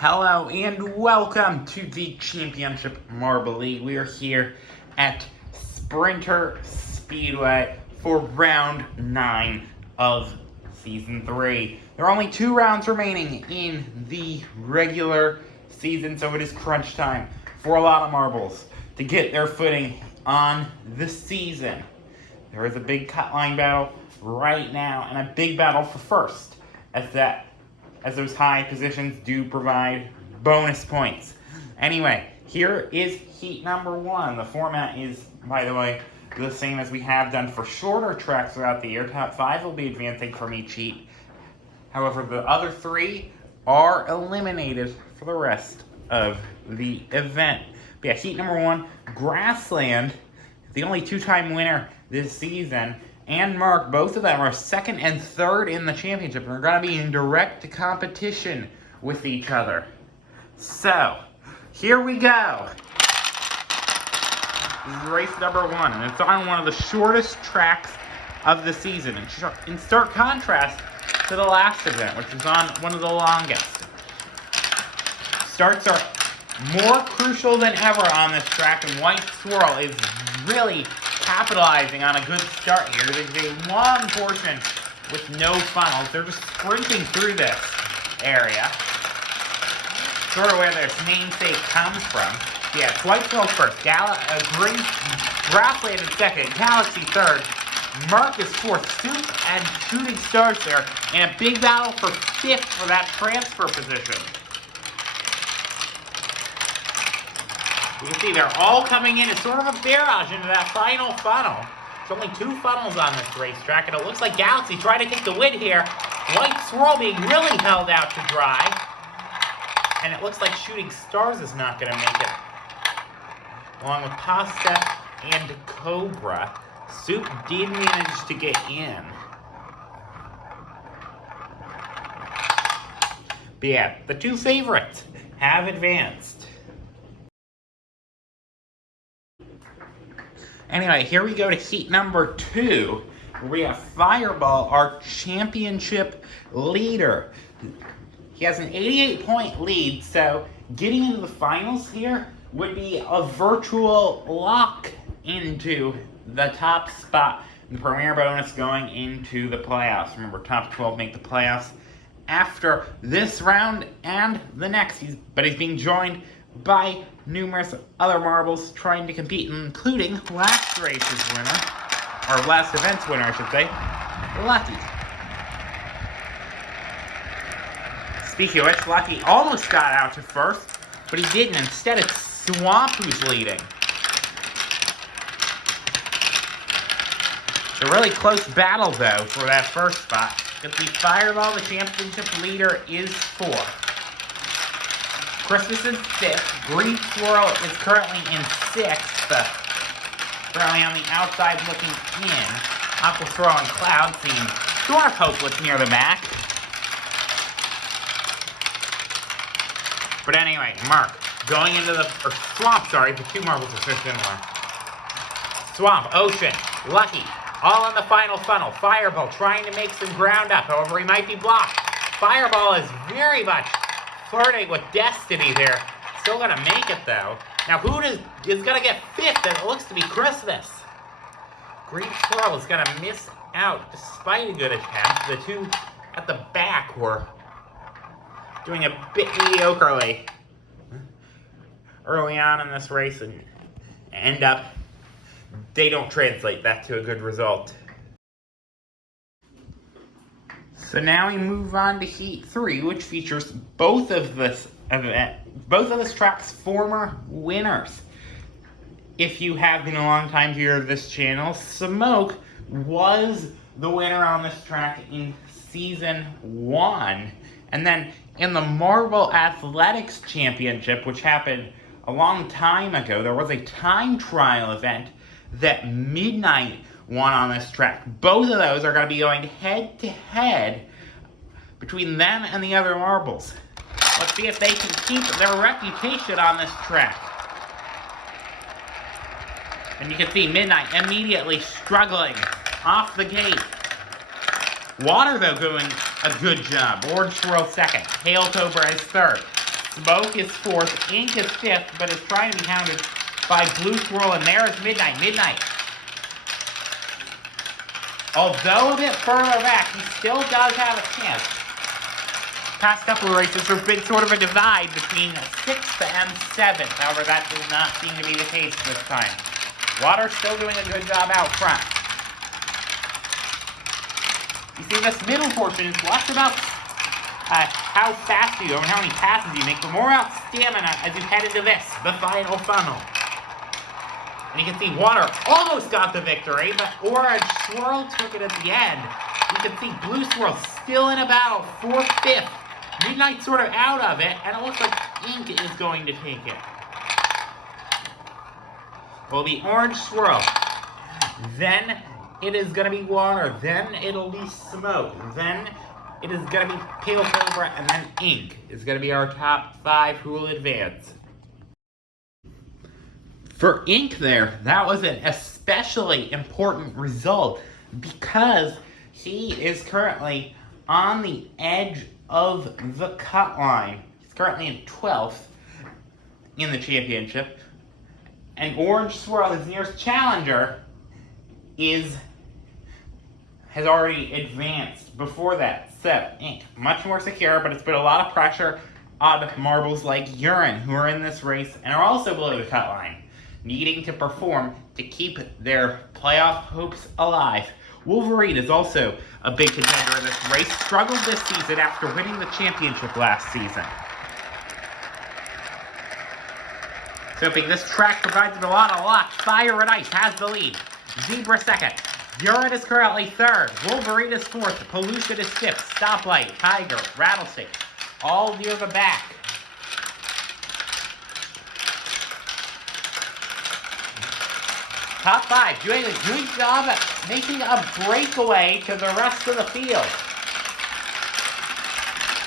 Hello and welcome to the Championship Marble League. We are here at Sprinter Speedway for round 9 of season 3. There are only 2 rounds remaining in the regular season, so it is crunch time for a lot of marbles to get their footing on the season. There is a big cutline battle right now and a big battle for first, as those high positions do provide bonus points. Anyway, here is heat number 1. The format is, by the way, the same as we have done for shorter tracks throughout the year. Top 5 will be advancing from each heat. However, the other 3 are eliminated for the rest of the event. But yeah, heat number 1, Grassland, the only 2-time winner this season, and Mark, both of them are 2nd and 3rd in the championship, and they're going to be in direct competition with each other. So, here we go. This is race number 1, and it's on one of the shortest tracks of the season, in stark contrast to the last event, which is on one of the longest. Starts are more crucial than ever on this track, and White Swirl is really capitalizing on a good start here. There's a long portion with no funnels. They're just sprinting through this area. Sort of where their namesake comes from. Yeah, it's White Swirl first. Grassland in 2nd. Galaxy 3rd. Mark is 4th. Soup and Shooting Stars there. And a big battle for 5th for that transfer position. You can see they're all coming in as sort of a barrage into that final funnel. There's only 2 funnels on this racetrack, and it looks like Galaxy trying to take the win here. White Swirl being really held out to dry. And it looks like Shooting Stars is not going to make it. Along with Pasta and Cobra, Soup did manage to get in. But yeah, the 2 favorites have advanced. Anyway, here we go to heat number 2, where we have Fireball, our championship leader. He has an 88-point lead, so getting into the finals here would be a virtual lock into the top spot. The premier bonus going into the playoffs. Remember, top 12 make the playoffs after this round and the next. But he's being joined by numerous other marbles trying to compete, including last race's winner, or last event's winner, I should say, Lucky. Speaking of which, Lucky almost got out to first, but he didn't. Instead, it's Swamp who's leading. It's a really close battle, though, for that first spot. Because the Fireball, the championship leader, is 4th. Christmas is 5th. Green Swirl is currently in 6th. Currently on the outside looking in. Aqua Swirl and Cloud seem sort of hopeless near the back. But anyway, Mark going into the Swamp, sorry, the 2 marbles are so similar. Swamp, Ocean, Lucky, all in the final funnel. Fireball trying to make some ground up, however he might be blocked. Fireball is very much flirting with destiny there. Still gonna make it though. Now who is gonna get 5th? And it looks to be Christmas. Green Swirl is gonna miss out despite a good attempt. The 2 at the back were doing a bit mediocrely early on in this race and end up, they don't translate that to a good result. So now we move on to Heat 3, which features both of this track's former winners. If you have been a long time viewer of this channel, Smoke was the winner on this track in Season 1. And then in the Marble Athletics Championship, which happened a long time ago, there was a time trial event that Midnight won on this track. Both of those are going to be going head-to-head between them and the other marbles. Let's see if they can keep their reputation on this track. And you can see Midnight immediately struggling off the gate. Water, though, doing a good job. Orange Swirl 2nd. Hail Cobra is 3rd. Smoke is fourth, Ink is fifth, but is trying to be hounded by Blue Swirl, and there is Midnight. Midnight, although a bit further back, he still does have a chance. Past couple of races, there's been sort of a divide between 6th and 7th. However, that does not seem to be the case this time. Water's still doing a good job out front. You see, this middle portion is less about how fast you go and how many passes you make, but more about stamina as you head into this, the final funnel. And you can see Water almost got the victory, but Orange Swirl took it at the end. You can see Blue Swirl still in a battle for 5th. Midnight sort of out of it, and it looks like Ink is going to take it. Will be Orange Swirl. Then it is going to be Water. Then it'll be Smoke. Then it is going to be Pale Cobra, and then Ink is going to be our top 5 who will advance. For Ink there, that was an especially important result because he is currently on the edge of the cut line. He's currently in 12th in the championship. And Orange Swirl, his nearest challenger, has already advanced before that. So, Ink, much more secure, but it's put a lot of pressure on marbles like Urine, who are in this race and are also below the cut line, needing to perform to keep their playoff hopes alive. Wolverine is also a big contender in this race, struggled this season after winning the championship last season. So this track provides him a lot of luck. Fire and Ice has the lead. Zebra second. Urine is currently third. Wolverine is fourth. Pollution is fifth. Stoplight, Tiger, Rattlesnake, all near the back. Top 5 doing a good job at making a breakaway to the rest of the field.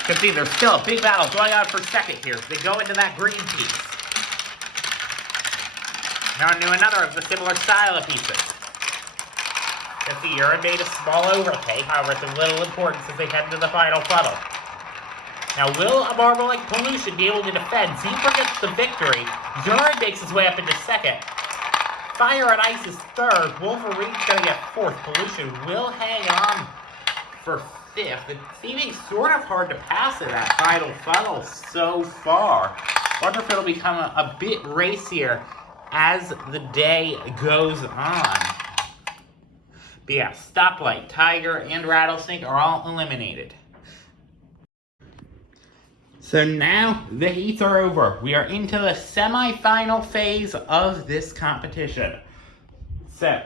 You can see there's still a big battle going on for second here as they go into that green piece. Now into another of the similar style of pieces. You can see Urine made a small overtake, however it's of little importance as they head into the final funnel. Now will a marble like Pollution be able to defend? Zebra gets the victory. Urine makes his way up into second. Fire and Ice is third. Wolverine's going to get fourth. Pollution will hang on for fifth. It's seeming sort of hard to pass in that final funnel so far. Wonder if it'll become a bit racier as the day goes on. But yeah, Stoplight, Tiger, and Rattlesnake are all eliminated. So now the heats are over. We are into the semifinal phase of this competition. So,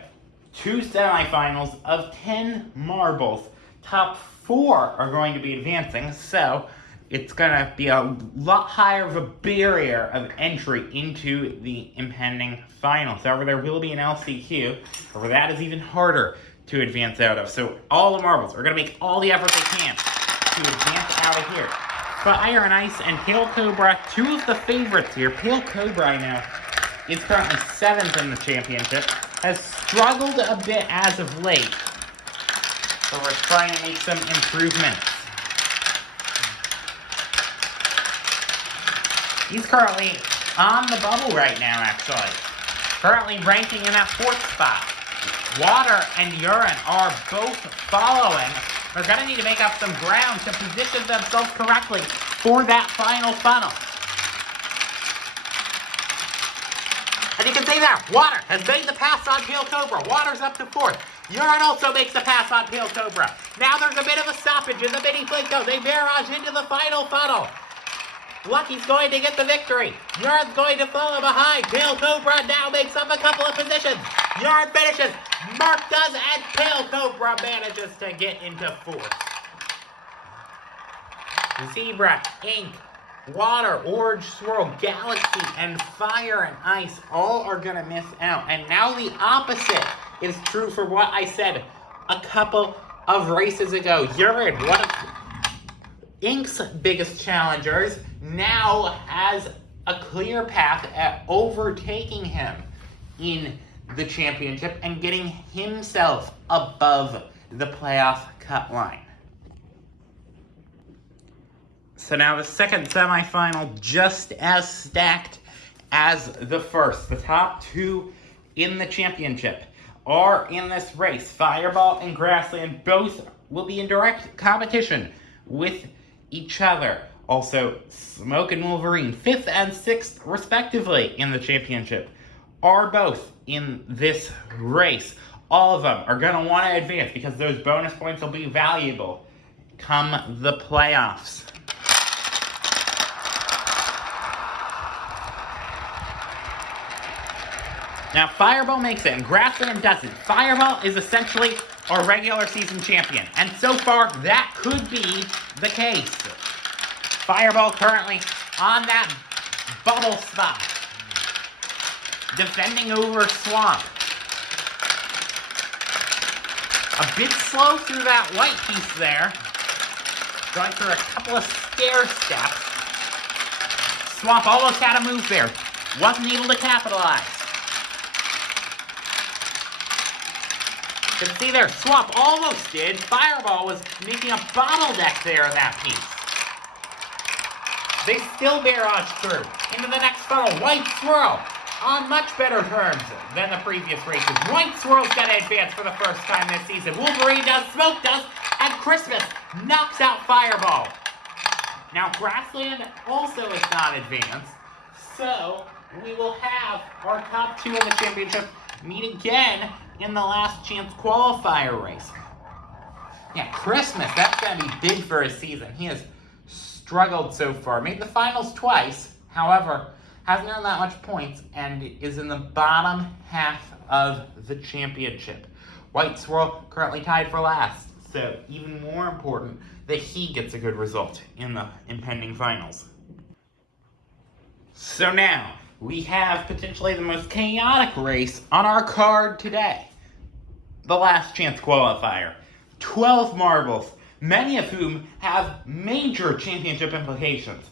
2 semifinals of 10 marbles. Top 4 are going to be advancing, so it's going to be a lot higher of a barrier of entry into the impending finals. However, there will be an LCQ, however that is even harder to advance out of. So all the marbles are going to make all the effort they can to advance out of here. Fire and Ice and Pale Cobra, 2 of the favorites here. Pale Cobra now is currently 7th in the championship, has struggled a bit as of late, so we're trying to make some improvements. He's currently on the bubble right now, actually. Currently ranking in that 4th spot. Water and Urine are both following. They're going to need to make up some ground to position themselves correctly for that final funnel. And you can see there, Water has made the pass on Pale Cobra. Water's up to 4th. Urine also makes the pass on Pale Cobra. Now there's a bit of a stoppage in the mini Flinko. They barrage into the final funnel. Lucky's going to get the victory. Urine's going to follow behind. Pale Cobra now makes up a couple of positions. Urine finishes. Mark does, and Pale Cobra manages to get into 4th. Zebra, Ink, Water, Orange Swirl, Galaxy, and Fire and Ice all are going to miss out. And now the opposite is true for what I said a couple of races ago. Urine, one of Ink's biggest challengers, now has a clear path at overtaking him in the championship and getting himself above the playoff cut line. So now the second semifinal, just as stacked as the first. The top two in the championship are in this race. Fireball and Grassland both will be in direct competition with each other. Also, Smoke and Wolverine, 5th and 6th respectively in the championship, are both in this race. All of them are going to want to advance because those bonus points will be valuable come the playoffs. Now, Fireball makes it, and Grassland doesn't. Fireball is essentially our regular season champion, and so far, that could be the case. Fireball currently on that bubble spot, defending over Swamp. A bit slow through that white piece there, going through a couple of stair steps. Swamp almost had a move there, wasn't able to capitalize. You can see there, Swamp almost did. Fireball was making a bottleneck there in that piece. They still barrage through into the next funnel. White Swirl on much better terms than the previous races. White Swirl's got to advance for the first time this season. Wolverine does, Smoke does, and Christmas knocks out Fireball. Now, Grassland also is not advanced, so we will have our top two in the championship meet again in the last chance qualifier race. Yeah, Christmas, that's going to be big for his season. He has struggled so far. Made the finals twice, however, hasn't earned that much points and is in the bottom half of the championship. White Swirl currently tied for last, so even more important that he gets a good result in the impending finals. So now, we have potentially the most chaotic race on our card today. The last chance qualifier. 12 marbles, many of whom have major championship implications,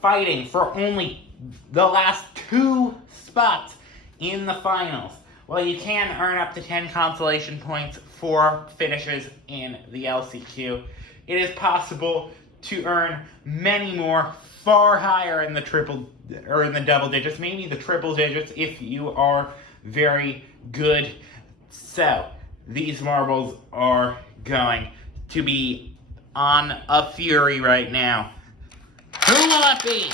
fighting for only the last 2 spots in the finals. Well, you can earn up to 10 consolation points for finishes in the LCQ. It is possible to earn many more, far higher in the double digits, maybe the triple digits if you are very good. So, these marbles are going to be on a fury right now. Who will it be?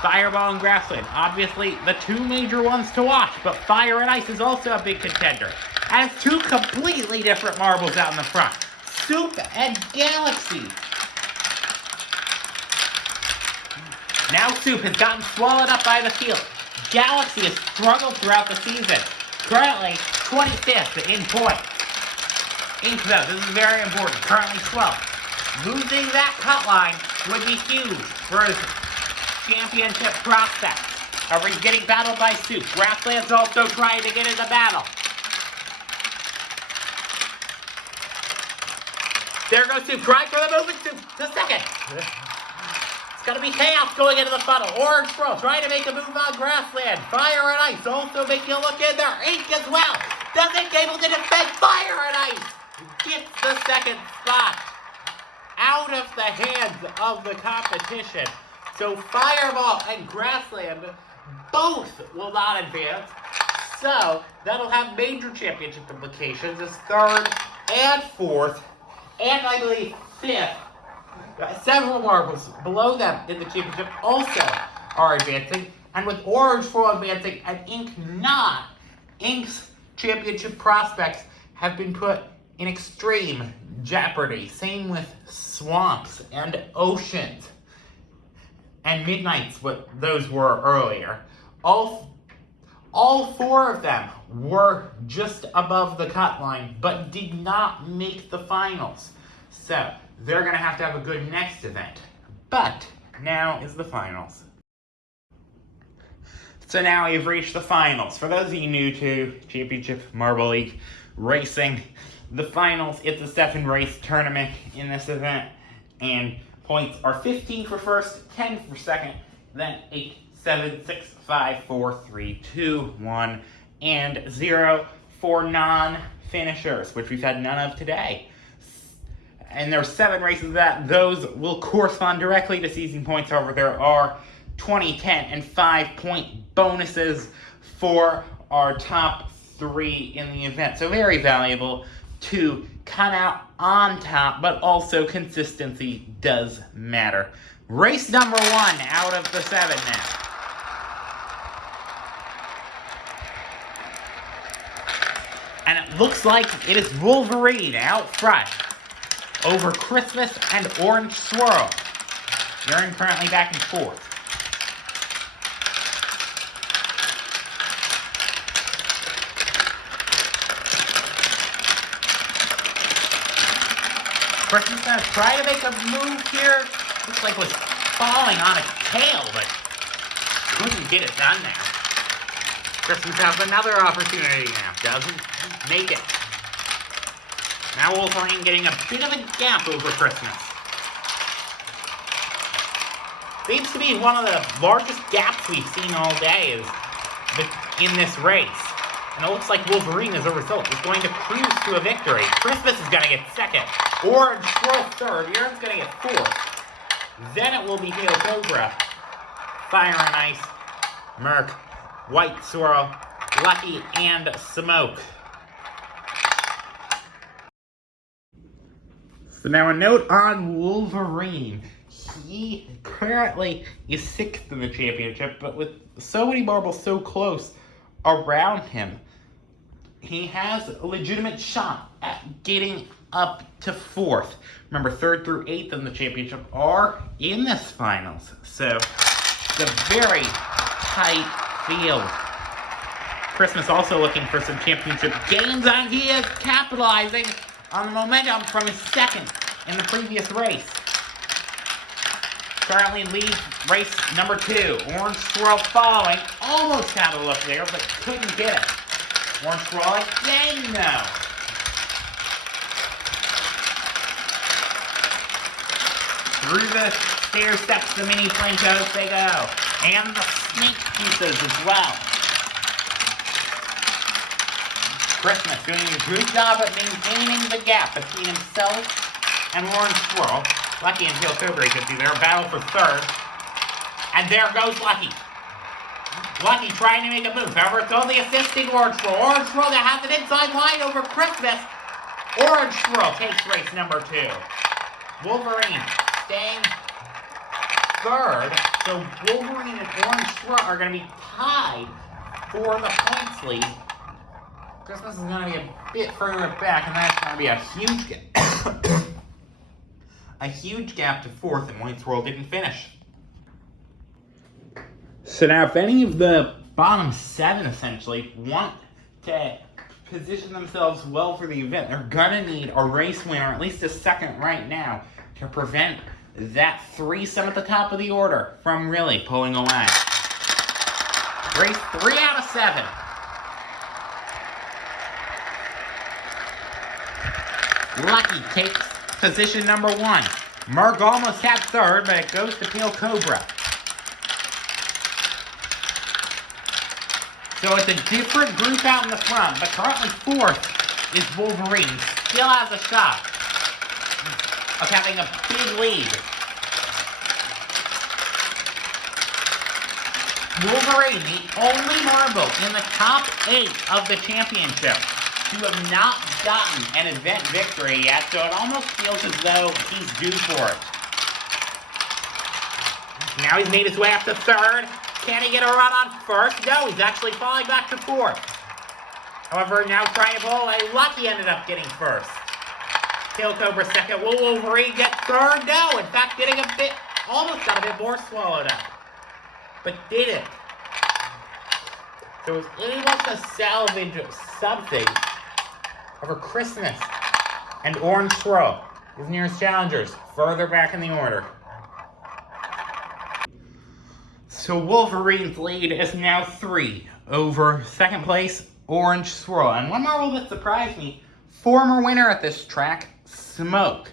Fireball and Grassland, obviously the 2 major ones to watch, but Fire and Ice is also a big contender. Has 2 completely different marbles out in the front. Soup and Galaxy. Now Soup has gotten swallowed up by the field. Galaxy has struggled throughout the season. Currently 25th in points. Ink though, this is very important. Currently 12th. Losing that cutline would be huge for his championship prospects. Are we getting battled by Soup? Grassland's also trying to get in the battle. There goes Soup, trying for the movement, Soup to second. It's gonna be chaos going into the funnel. Orange Swirl trying to make a move on Grassland. Fire and Ice also making a look in there. Ink as well. Doesn't able to defend. Fire and Ice gets the second spot out of the hands of the competition. So Fireball and Grassland both will not advance. So that'll have major championship implications as 3rd and 4th, and I believe 5th. Several marbles below them in the championship also are advancing. And with Orange Swirl advancing and Ink not, Ink's championship prospects have been put in extreme jeopardy. Same with Swamps and Oceans. And Midnight's what those were earlier. All 4 of them were just above the cut line, but did not make the finals. So they're going to have a good next event. But now is the finals. So now we've reached the finals. For those of you new to Championship Marble League Racing, the finals, it's a 7-race tournament in this event, and points are 15 for first, 10 for second, then 8, 7, 6, 5, 4, 3, 2, 1, and 0 for non-finishers, which we've had none of today. and there's 7 races of that. Those will correspond directly to season points. However, there are 20, 10, and 5-point bonuses for our top 3 in the event. So very valuable to come out on top, but also consistency does matter. Race number 1 out of the 7 now. And it looks like it is Wolverine out front over Christmas and Orange Swirl. Urine currently back and forth. Christmas gonna try to make a move here. Looks like it was falling on its tail, but couldn't get it done now. Christmas has another opportunity now. Doesn't make it. Now Wolverine getting a bit of a gap over Christmas. Seems to be one of the largest gaps we've seen all day in this race. And it looks like Wolverine, as a result, is going to cruise to a victory. Christmas is going to get second. Orange Swirl third. Urine's going to get fourth. Then it will be Hail Cobra, Fire and Ice, Merc, White Swirl, Lucky, and Smoke. So now a note on Wolverine. He currently is 6th in the championship, but with so many marbles so close around him, he has a legitimate shot at getting up to 4th. Remember, 3rd through 8th in the championship are in this finals, so it's a very tight field. Christmas also looking for some championship gains, and he is capitalizing on the momentum from his 2nd in the previous race. Currently leads race number 2. Orange Swirl following. Almost had a look there, but couldn't get it. Orange Swirl again, though. Through the stair steps, the mini Flancos they go. And the snake pieces as well. Christmas doing a good job at maintaining the gap between himself and Orange Swirl. Lucky and Hail Cobra could be there. Battle for 3rd. And there goes Lucky. Lucky trying to make a move. However, it's only assisting Orange Swirl. Orange Swirl that has an inside line over Christmas. Orange Swirl takes race number 2. Wolverine staying 3rd. So Wolverine and Orange Swirl are going to be tied for the points lead. Christmas is going to be a bit further back, and that's going to be a huge gap. A huge gap to 4th, and White Swirl didn't finish. So now, if any of the bottom 7, essentially, want to position themselves well for the event, they're going to need a race winner, at least a 2nd right now, to prevent that threesome at the top of the order from really pulling away. Race 3 out of 7. Lucky takes position number 1. Merc almost had 3rd, but it goes to Hail Cobra. So it's a different group out in the front, but currently 4th is Wolverine. Still has a shot of having a big lead. Wolverine, the only marble in the top 8 of the championship to have not gotten an event victory yet, so it almost feels as though he's due for it. Now he's made his way up to 3rd. Can he get a run on 1st? No, he's actually falling back to 4th. However, now trying to pull away, Lucky ended up getting 1st. Hail Cobra 2nd. Will Wolverine get 3rd? No, in fact, getting a bit, almost got a bit more swallowed up. But didn't. So was able to salvage something over Christmas and Orange Swirl, his nearest challengers, further back in the order. So Wolverine's lead is now 3 over 2nd place, Orange Swirl. And one marble that surprised me, former winner at this track, Smoke.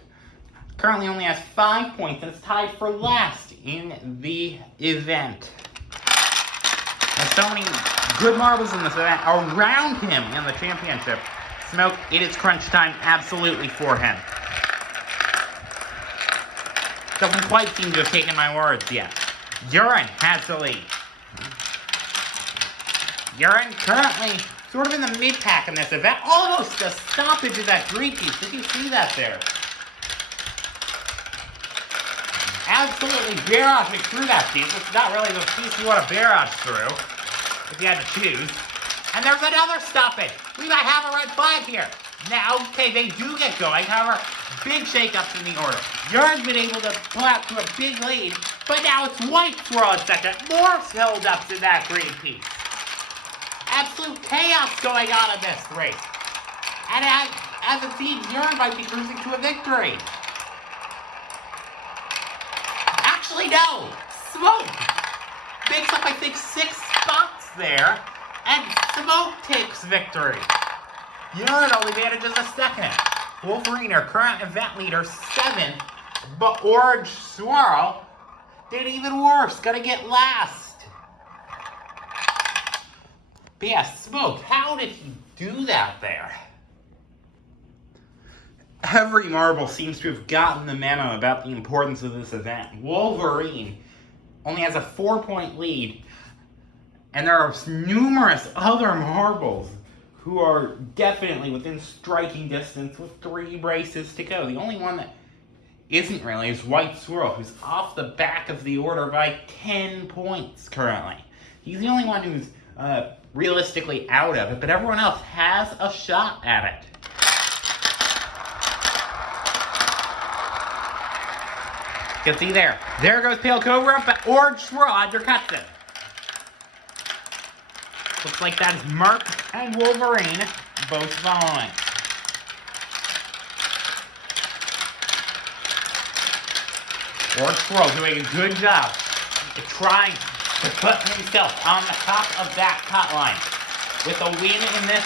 Currently only has 5 points and is tied for last in the event. There's so many good marbles in this event around him in the championship. Smoke, it is crunch time absolutely for him. doesn't quite seem to have taken my words yet. Urine has the lead. Urine currently sort of in the mid-pack in this event. Almost a stoppage of that green piece. Did you see that there? Absolutely barraging through that piece. It's not really the piece you want to barrage through, if you had to choose. And there's another stoppage. We might have a red flag here. Now, okay, they do get going. However, big shakeups in the order. Urine's been able to pull out to a big lead, but now it's White Swirl in second. More holdups in that green piece. Absolute chaos going on in this race. And as it seems, Urine might be cruising to a victory. Actually, no. Smoke makes up, I think, 6 spots there, and Smoke takes victory. Urine only manages a second. Wolverine, our current event leader, 7th, but Orange Swirl did even worse, gonna get last. But yeah, Smoke, how did he do that there? Every marble seems to have gotten the memo about the importance of this event. Wolverine only has a 4-point lead, and there are numerous other marbles who are definitely within striking distance with 3 races to go. The only one that isn't really is White Swirl, who's off the back of the order by 10 points currently. He's the only one who's realistically out of it, but everyone else has a shot at it. You can see there. There goes Pale Cobra, but Orange Swirl undercuts it. Looks like that is Merc and Wolverine both following. Orange Swirl doing a good job of trying to put himself on the top of that cutline. With a win in this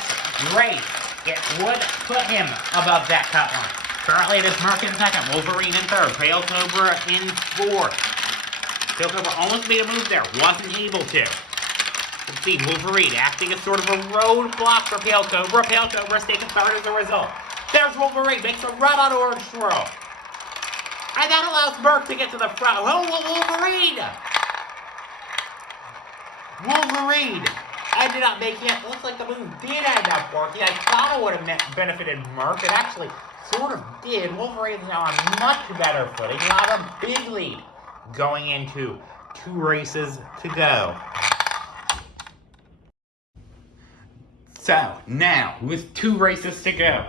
race, it would put him above that cutline. Currently it is Merc in second, Wolverine in third, Pale Cobra in fourth. Pale Cobra almost made a move there, wasn't able to. Let's see, Wolverine acting as sort of a roadblock for Pale Cobra. Pale Cobra's taking third as a result. There's Wolverine, makes a run on Orange Swirl. And that allows Merc to get to the front. Oh, Wolverine! Wolverine ended up making it. Looks like the move did end up working. I thought it would have benefited Merc. It actually sort of did. Wolverine's now on much better footing. He'll have a big lead going into 2 races to go. So, now, with 2 races to go,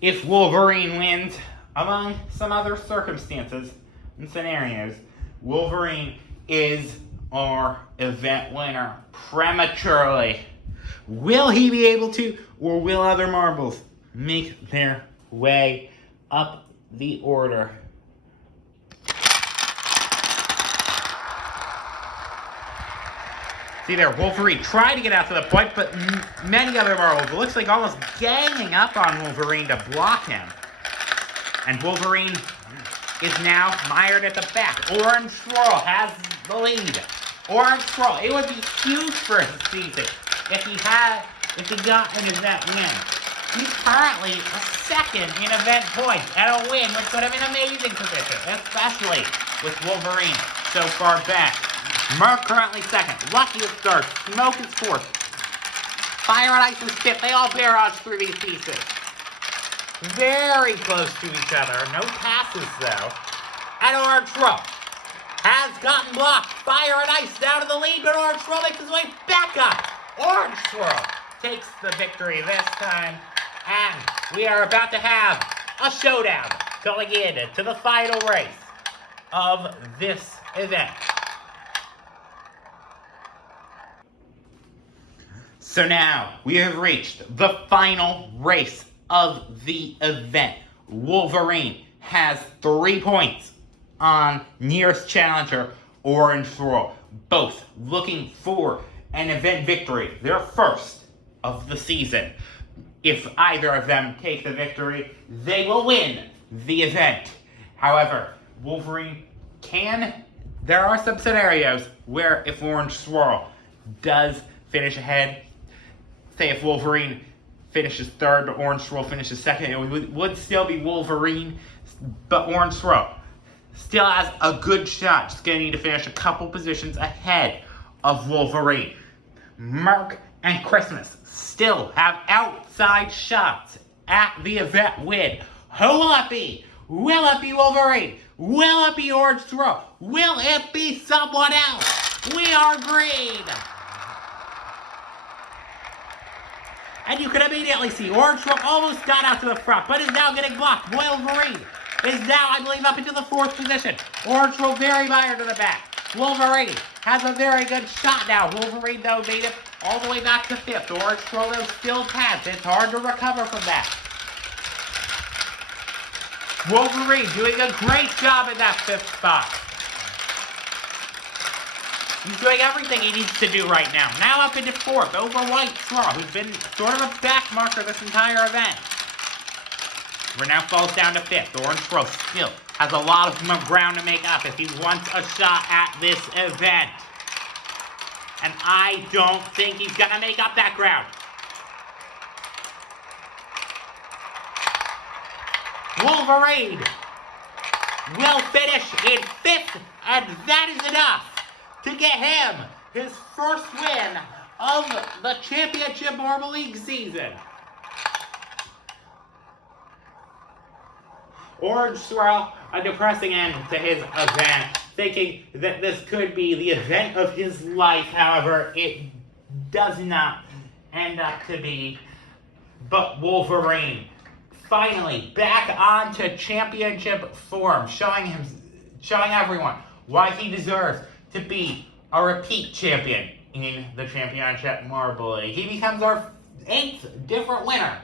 if Wolverine wins, among some other circumstances and scenarios, Wolverine is our event winner prematurely. Will he be able to, or will other marbles make their way up the order? See there, Wolverine tried to get out to the point, but many other marbles, it looks like almost ganging up on Wolverine to block him. And Wolverine is now mired at the back. Orange Swirl has the lead. Orange Swirl, it would be huge for his season if he got an event win. He's currently a second in event points, and a win would put him in amazing position, especially with Wolverine so far back. Merc currently second, Lucky is third, Smoke is fourth, Fire and Ice is fifth. They all barrage through these pieces. Very close to each other, no passes though. And Orange Swirl has gotten blocked. Fire and Ice down to the lead, but Orange Swirl makes his way back up. Orange Swirl takes the victory this time, and we are about to have a showdown going into the final race of this event. So now we have reached the final race of the event. Wolverine has 3 points on nearest challenger, Orange Swirl, both looking for an event victory, their first of the season. If either of them take the victory, they will win the event. However, Wolverine there are some scenarios where if Orange Swirl does finish ahead, say if Wolverine finishes third, but Orange Swirl finishes second, it would still be Wolverine, but Orange Swirl still has a good shot. Just gonna need to finish a couple positions ahead of Wolverine. Mark and Christmas still have outside shots at the event win. Who will it be? Will it be Wolverine? Will it be Orange Throw? Will it be someone else? We are green! And you can immediately see Orange Throw almost got out to the front, but is now getting blocked. Wolverine is now, I believe, up into the 4th position. Orange Throw very minor to the back. Wolverine has a very good shot now. Wolverine, though, made it all the way back to 5th. Orange Throw, though, still pads. It's hard to recover from that. Wolverine doing a great job in that 5th spot. He's doing everything he needs to do right now. Now up into 4th over White Straw, who's been sort of a back marker this entire event. We're now falls down to 5th. Orange Straw still has a lot of ground to make up if he wants a shot at this event. And I don't think he's going to make up that ground. Wolverine will finish in 5th, and that is enough to get him his first win of the Championship Marble League season. Orange Swirl, a depressing end to his event, thinking that this could be the event of his life. However, it does not end up to be. But Wolverine, finally back onto championship form, showing everyone why he deserves to be a repeat champion in the Championship Marble League. He becomes our 8th different winner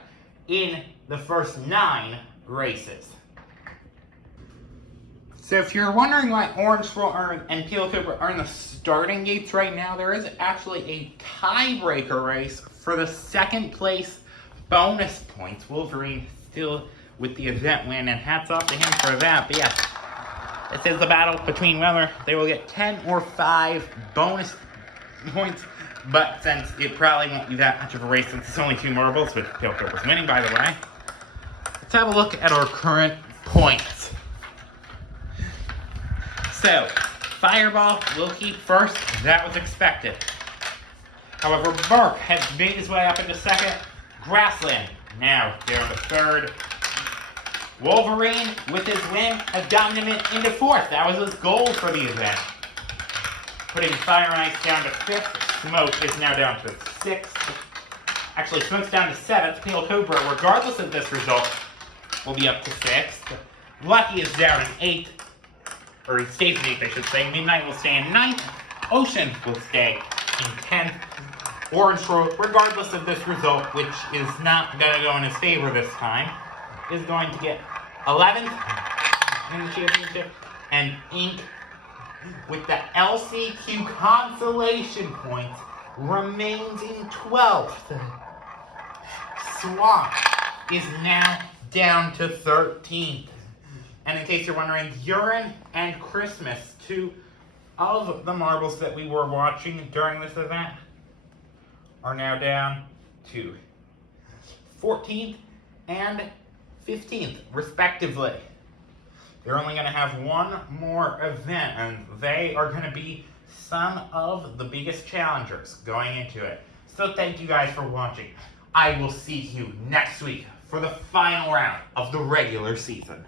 in the first 9 races. So if you're wondering why Orange Swirl and Peel Cooper are in the starting gates right now, there is actually a tiebreaker race for the 2nd place bonus points. Wolverine still with the event win, and hats off to him for that. But yes, this is the battle between whether they will get 10 or 5 bonus points. But since it probably won't be that much of a race, since it's only 2 marbles, with Peel Cooper's winning, by the way, let's have a look at our current points. So, Fireball will keep first. That was expected. However, Burke has made his way up into 2nd. Grassland now down to 3rd. Wolverine, with his win, has gotten him into 4th. That was his goal for the event. Putting Fire Ice down to 5th. Smoke is now down to 6th. Actually, Smoke's down to 7th. Peel Cooper, regardless of this result, will be up to 6th. Lucky is down in 8th. Or he stays in 8th, I should say. Midnight will stay in 9th. Ocean will stay in 10th. Orange Road, regardless of this result, which is not going to go in his favor this time, is going to get 11th in the championship. And Ink, with the LCQ consolation points, remains in 12th. Swamp is now down to 13th. And in case you're wondering, Urine and Christmas, 2 of the marbles that we were watching during this event, are now down to 14th and 15th, respectively. They're only going to have 1 more event, and they are going to be some of the biggest challengers going into it. So thank you guys for watching. I will see you next week for the final round of the regular season.